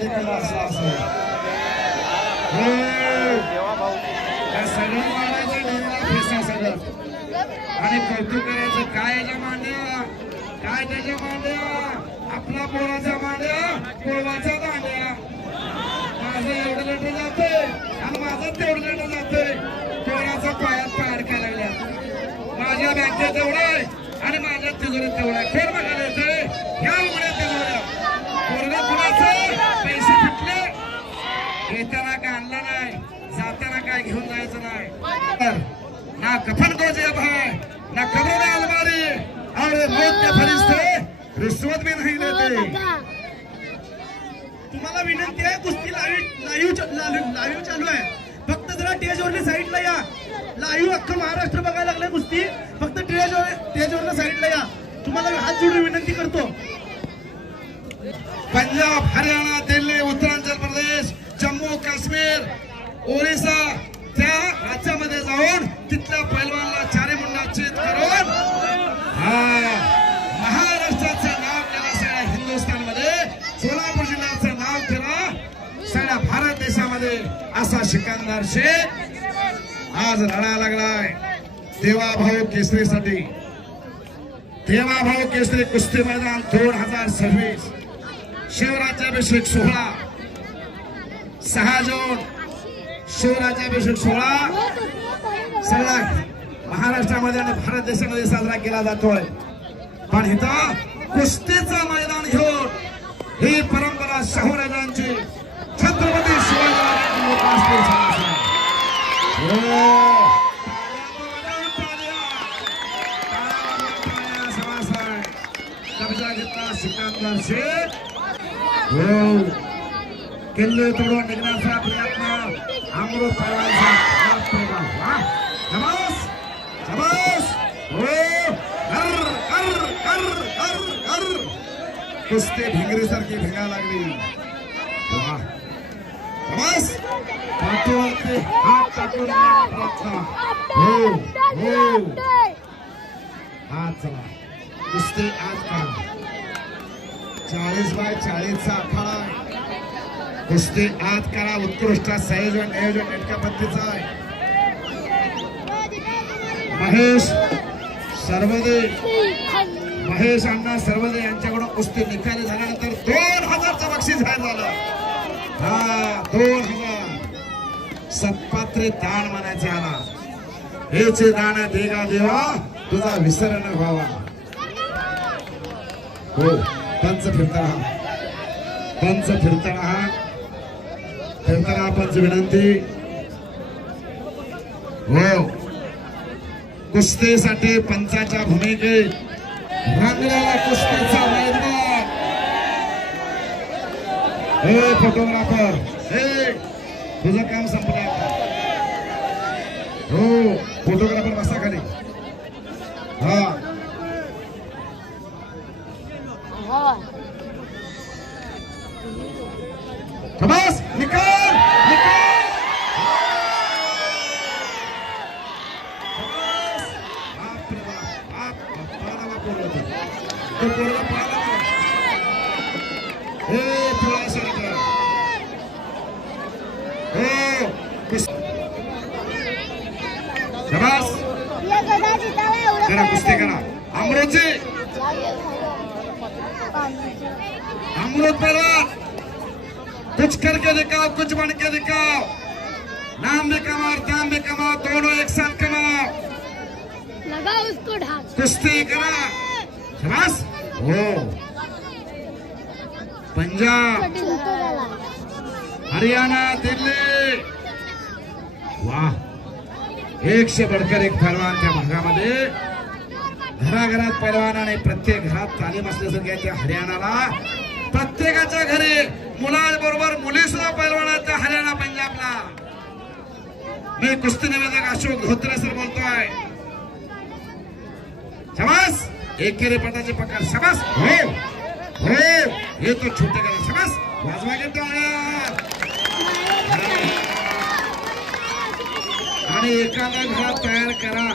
ठिकाणी असला असेल सगळं मारायचं डेरीला फेसा सगळं आणि कौतुक करायचं काय याच्या मांड्या काय त्याच्या मांड्या आपला पोराचा मांड्या पोळवाचा दांड्या माझं एवढं लेट जातंय आणि माझं तेवढं लेट जातंय पोराचा पायात पाय अडकायला लागल्या माझ्या बँकेत तेवढं आहे आणि माझ्या तिजोरीत तेवढं आहे खेळ बघायला येतंय ह्या उघड्या तिजोऱ्या पोरगा कुणाचं पैसे फुटले येताना काय आणलं नाही जाताना काय घेऊन जायचं नाही ना कफन को जेब है ना कब्र में अलमारी और मौत के फरिश्ते रिश्वत भी नहीं लेते तुम्हाला विनंती आहे कुस्ती लाईव्ह चालू आहे फक्त जरा स्टेजवरली साईडला या लाईव्ह अख्खं महाराष्ट्र बघायला लागले कुस्ती फक्त स्टेजवरला साईडला या तुम्हाला हात जोडून विनंती करतो पंजाब हरियाणा दिल्ली उत्तरांचल प्रदेश जम्मू काश्मीर ओरिसा त्या राज्यामध्ये जाऊन तिथल्या पैलवानला चारी मुंडा चेत करून महाराष्ट्राचं नाव केलं सगळ्या हिंदुस्थानमध्ये सोलापूर जिल्ह्याचं नाव केलं सगळ्या भारत देशामध्ये असा सिकंदर शेख आज लढा लागलाय देवाभाऊ केसरीसाठी देवाभाऊ केसरी कुस्ती मैदान 2026 शिवराज्याभिषेक सोहळा 6 जून शिवराज्याभिषेक सोहळा सगळ्या महाराष्ट्रामध्ये आणि भारत देशामध्ये साजरा केला जातोय पण इथं कुस्तीचं मैदान घेऊन ही परंपरा शाहूराजांची छत्रपती शिवाजी कब्जा घेतला सिकंदर शेख किल्ले तोडून निघण्याचा प्रयत्न अमृत पवारांचा शबास शबास कुस्ती भिंगरीसारखी भिंगा लागली शबास पाठीवरती हात टाकून प्रयत्न हो हो हात चला कुस्ती आज करा 40 बाय 40 चा आखाडा कुस्ती आज करा उत्कृष्ट संयोजन नियोजन नेटक्या पद्धतीचा आहे महेश अण्णा सर्वदे यांच्याकडून कुस्ती निकाली झाल्यानंतर 2000चं बक्षीस जाहीर झालं 2000 सत्पात्री दान म्हणायचे आला हेच दान देगा देवा तुझा विसर न व्हावा हो पंच फिरताना पंच विनंती हो कुस्तीसाठी पंचाच्या भूमिकेत रंगलेला कुस्तीचा मैदान हे फोटोग्राफर हे तुझं काम संपलं हो फोटोग्राफर बसा खाली हा बस निकाल कुस्ती करा अमृतजी अमृत पहलवान कुछ करके दिखाओ कुछ बन के दिखाओ नाम भी कमाओ दाम भी कमाओ दोनों एक साथ कमाओ लगा उसको ढाक कुस्ती करा शाबाश हो पंजाब हरियाणा दिल्ली वाह एक से बढ़कर एक पहलवान त्या भागामध्ये घराघरात पहलवान आणि प्रत्येक घरात तालीम असल्यासारखे त्या हरियाणाला प्रत्येकाच्या घरी मुलांबरोबर मुली सुद्धा पहलवान आहेत त्या हरियाणा पंजाबला मी कुस्ती निवेदक अशोक धोत्रे सर बोलतोय शाबास एकेरी पटाचे पकड शाबास हो हो हे तो छोटे करा शाबास वाजवा घेतो आणि एखादा घरात तयार करा